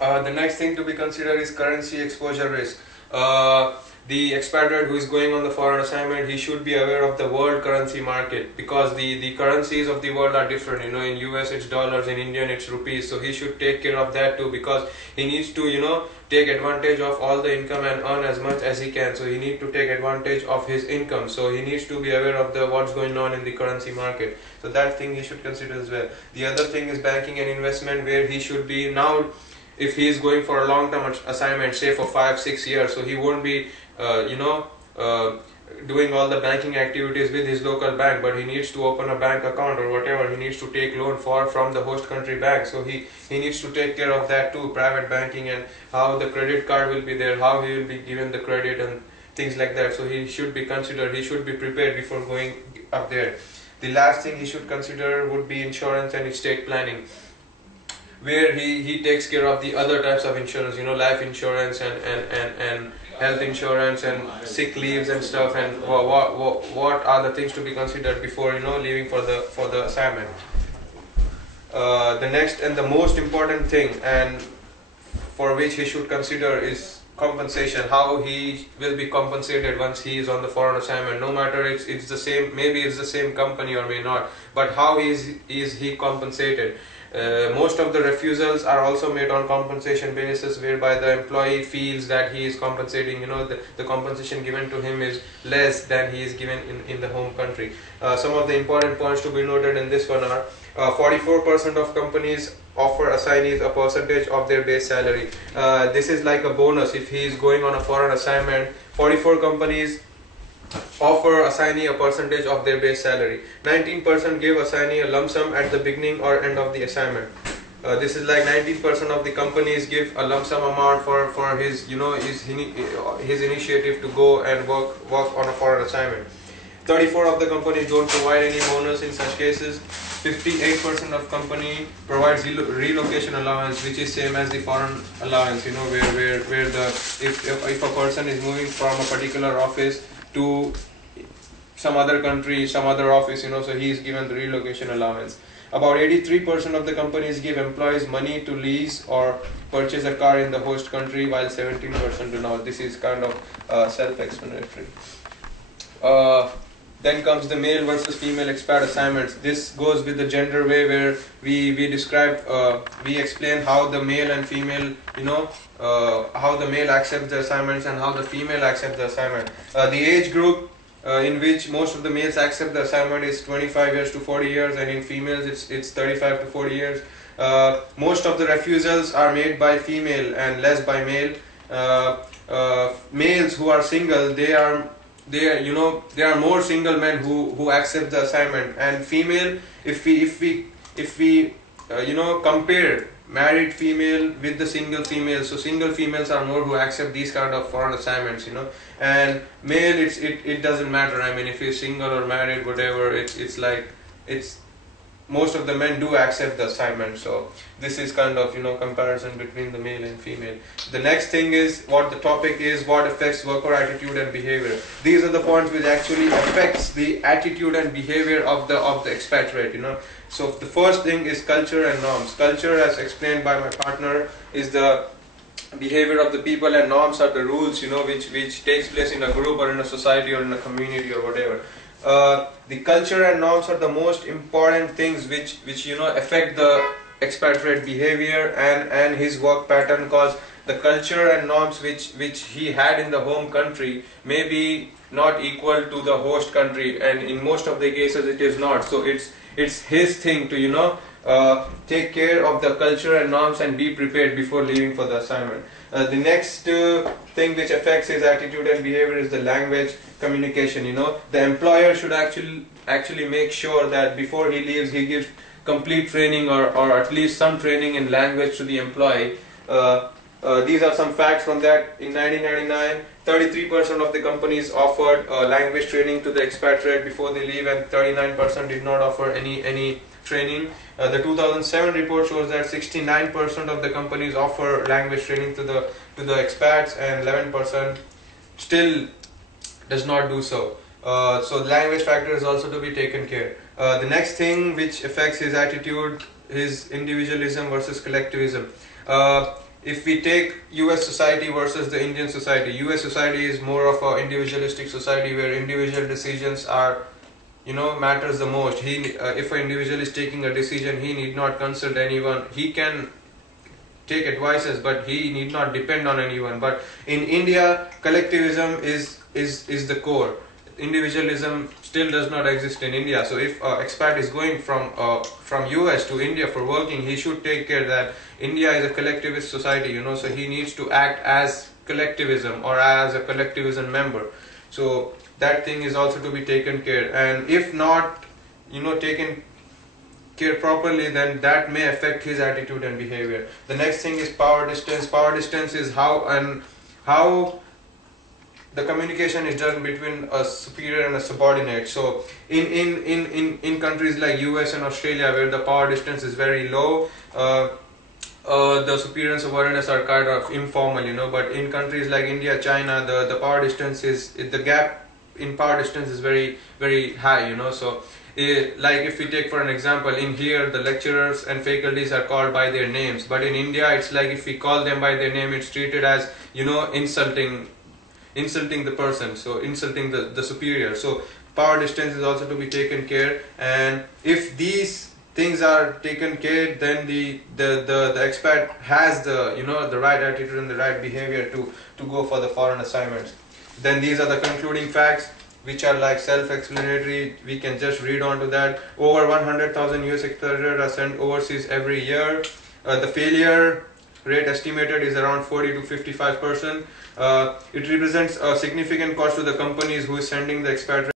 The next thing to be considered is currency exposure risk. The expatriate who is going on the foreign assignment, he should be aware of the world currency market, because the currencies of the world are different. You know, in US it's dollars, in Indian it's rupees. So he should take care of that too, because he needs to, you know, take advantage of all the income and earn as much as he can. So he needs to take advantage of his income. So he needs to be aware of the what's going on in the currency market. So that thing he should consider as well. The other thing is banking and investment, where he should be now. If he is going for a long-term assignment, say for 5-6 years, so he won't be doing all the banking activities with his local bank, but he needs to open a bank account or whatever. He needs to take loan from the host country bank. So he needs to take care of that too, private banking, and how the credit card will be there, how he will be given the credit and things like that. So he should be considered, he should be prepared before going up there. The last thing he should consider would be insurance and estate planning, where he takes care of the other types of insurance, you know, life insurance and health insurance and sick leaves and stuff, and what are the things to be considered before, you know, leaving for the assignment. The next and the most important thing, and for which he should consider, is compensation. How he will be compensated once he is on the foreign assignment. No matter it's the same, maybe it's the same company or may not, but how is he compensated? Most of the refusals are also made on compensation basis, whereby the employee feels that he is compensating, you know, the compensation given to him is less than he is given in the home country. Some of the important points to be noted in this one are 44% of companies offer assignees a percentage of their base salary. This is like a bonus. If he is going on a foreign assignment, 44 companies offer assignee a percentage of their base salary. 19% give assignee a lump sum at the beginning or end of the assignment. This is like 19% of the companies give a lump sum amount for his, you know, his initiative to go and work on a foreign assignment. 34 of the companies don't provide any bonus in such cases. 58% of company provides relocation allowance, which is same as the foreign allowance, you know, where the if a person is moving from a particular office to some other country, some other office, you know, so he is given the relocation allowance. About 83% of the companies give employees money to lease or purchase a car in the host country, while 17% do not. This is kind of self-explanatory. Then comes the male versus female expat assignments. This goes with the gender way, where we explain how the male and female, you know, how the male accepts the assignments and how the female accepts the assignment. The age group in which most of the males accept the assignment is 25 years to 40 years, and in females it's 35 to 40 years. Most of the refusals are made by female and less by male. Males who are single, there are more single men who accept the assignment, and female, if we compare married female with the single female, so single females are more who accept these kind of foreign assignments, you know, and male, it doesn't matter. I mean, if you're single or married, whatever, it's most of the men do accept the assignment. So this is kind of, you know, comparison between the male and female. The next thing is what the topic is, what affects worker attitude and behavior. These are the points which actually affects the attitude and behavior of the expatriate, you know. So the first thing is culture and norms. Culture, as explained by my partner, is the behavior of the people, and norms are the rules, you know, which takes place in a group or in a society or in a community or whatever. The culture and norms are the most important things which you know affect the expatriate behavior and his work pattern, because the culture and norms which he had in the home country may be not equal to the host country, and in most of the cases it is not. So it's his thing to, you know, take care of the culture and norms and be prepared before leaving for the assignment. The next thing which affects his attitude and behavior is the language communication. You know, the employer should actually make sure that before he leaves, he gives complete training or at least some training in language to the employee. These are some facts from that. In 1999, 33% of the companies offered language training to the expatriate before they leave, and 39% did not offer any training. The 2007 report shows that 69% of the companies offer language training to the expats, and 11% still does not do so. So the language factor is also to be taken care. The next thing which affects his attitude is individualism versus collectivism. if we take US society versus the Indian society, US society is more of a individualistic society where individual decisions are, matters the most. If an individual is taking a decision, he need not consult anyone. He can take advices, but he need not depend on anyone. But in India, collectivism is the core. Individualism still does not exist in India. So if an expat is going from US to India for working, he should take care that India is a collectivist society, so he needs to act as collectivism or as a collectivism member. So that thing is also to be taken care. And if not, taken care properly, then that may affect his attitude and behavior. The next thing is power distance. Power distance is how the communication is done between a superior and a subordinate. So in countries like US and Australia, where the power distance is very low, the superior and subordinates are kind of informal, but in countries like India, China, the power distance the gap in power distance is very, very high, so like if we take for an example, in here the lecturers and faculties are called by their names, but in India it's like if we call them by their name, it's treated as insulting the person, so insulting the superior. So power distance is also to be taken care, and if these things are taken care, then the expat has the right attitude and the right behavior to go for the foreign assignments. Then these are the concluding facts, which are like self-explanatory. We can just read on to that. Over 100,000 US expatriates are sent overseas every year. The failure rate estimated is around 40 to 55%. It represents a significant cost to the companies who is sending the expatriates.